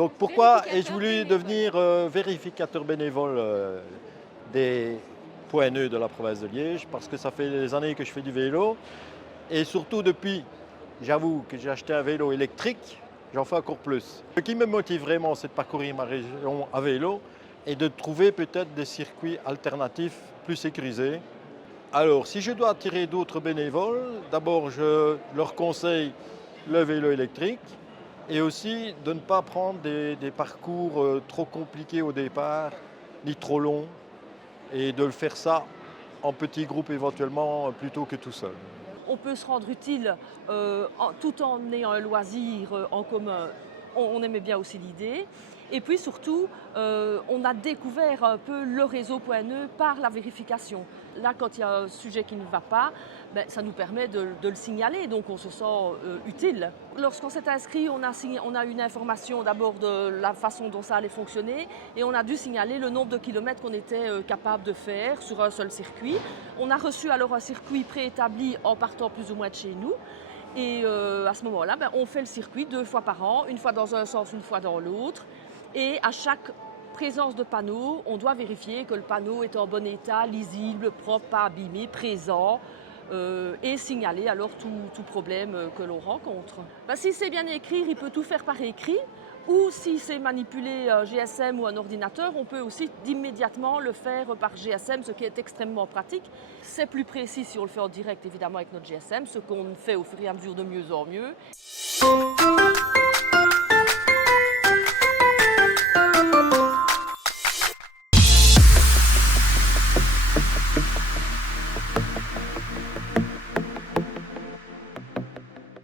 Donc pourquoi ai-je voulu devenir vérificateur bénévole des points nœuds de la province de Liège? Parce que ça fait des années que je fais du vélo et surtout depuis, j'avoue que j'ai acheté un vélo électrique, j'en fais encore plus. Ce qui me motive vraiment, c'est de parcourir ma région à vélo et de trouver peut-être des circuits alternatifs plus sécurisés. Alors, si je dois attirer d'autres bénévoles, d'abord je leur conseille le vélo électrique et aussi de ne pas prendre des parcours trop compliqués au départ, ni trop longs, et de le faire ça en petits groupes éventuellement plutôt que tout seul. On peut se rendre utile tout en ayant un loisir en commun. On aimait bien aussi l'idée. Et puis surtout, on a découvert un peu le réseau Point Nœud par la vérification. Là, quand il y a un sujet qui ne va pas, ça nous permet de le signaler, donc on se sent utile. Lorsqu'on s'est inscrit, on a une information d'abord de la façon dont ça allait fonctionner et on a dû signaler le nombre de kilomètres qu'on était capable de faire sur un seul circuit. On a reçu alors un circuit préétabli en partant plus ou moins de chez nous. Et à ce moment-là, on fait le circuit 2 fois par an, une fois dans un sens, une fois dans l'autre. Et à chaque présence de panneau, on doit vérifier que le panneau est en bon état, lisible, propre, pas abîmé, présent, et signaler alors tout problème que l'on rencontre. Si c'est bien écrit, il peut tout faire par écrit. Ou si c'est manipulé un GSM ou un ordinateur, on peut aussi immédiatement le faire par GSM, ce qui est extrêmement pratique. C'est plus précis si on le fait en direct, évidemment, avec notre GSM, ce qu'on fait au fur et à mesure de mieux en mieux.